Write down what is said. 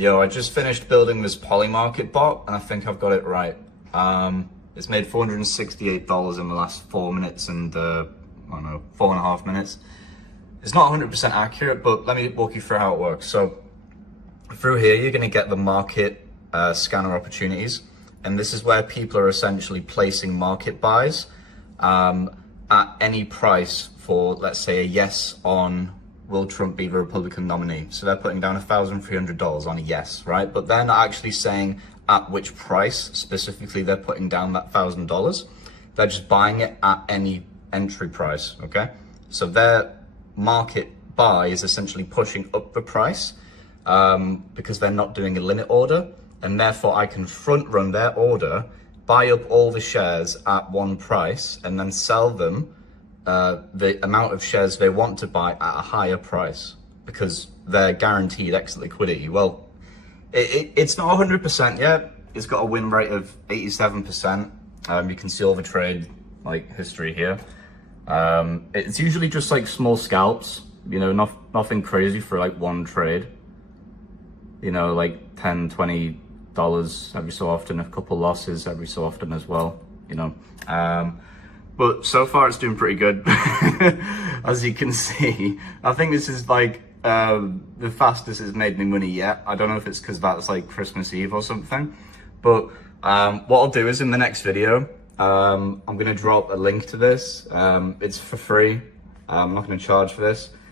Yo, I just finished building this Polymarket bot, and I think I've got it right. It's made $468 in the last 4 minutes and, I don't know, 4.5 minutes. It's not 100% accurate, but let me walk you through how it works. So, through here, you're going to get the market scanner opportunities, and this is where people are essentially placing market buys at any price for, let's say, a yes on will Trump be the Republican nominee. So they're putting down $1,300 on a yes, right? But they're not actually saying at which price specifically they're putting down that $1,000. They're just buying it at any entry price, okay? So their market buy is essentially pushing up the price because they're not doing a limit order, and therefore I can front run their order, buy up all the shares at one price, and then sell them the amount of shares they want to buy at a higher price because they're guaranteed exit liquidity. Well, it's not 100% yet. It's got a win rate of 87%. You can see all the trade history here. It's usually just like small scalps, you know, nothing crazy for like one trade, you know, like $10, $20 every so often, a couple losses every so often as well, you know. But so far it's doing pretty good. As you can see, I think this is like the fastest it's made me money yet. I don't know if it's because that's like Christmas Eve or something, but what I'll do is in the next video, I'm gonna drop a link to this. It's for free. I'm not gonna charge for this.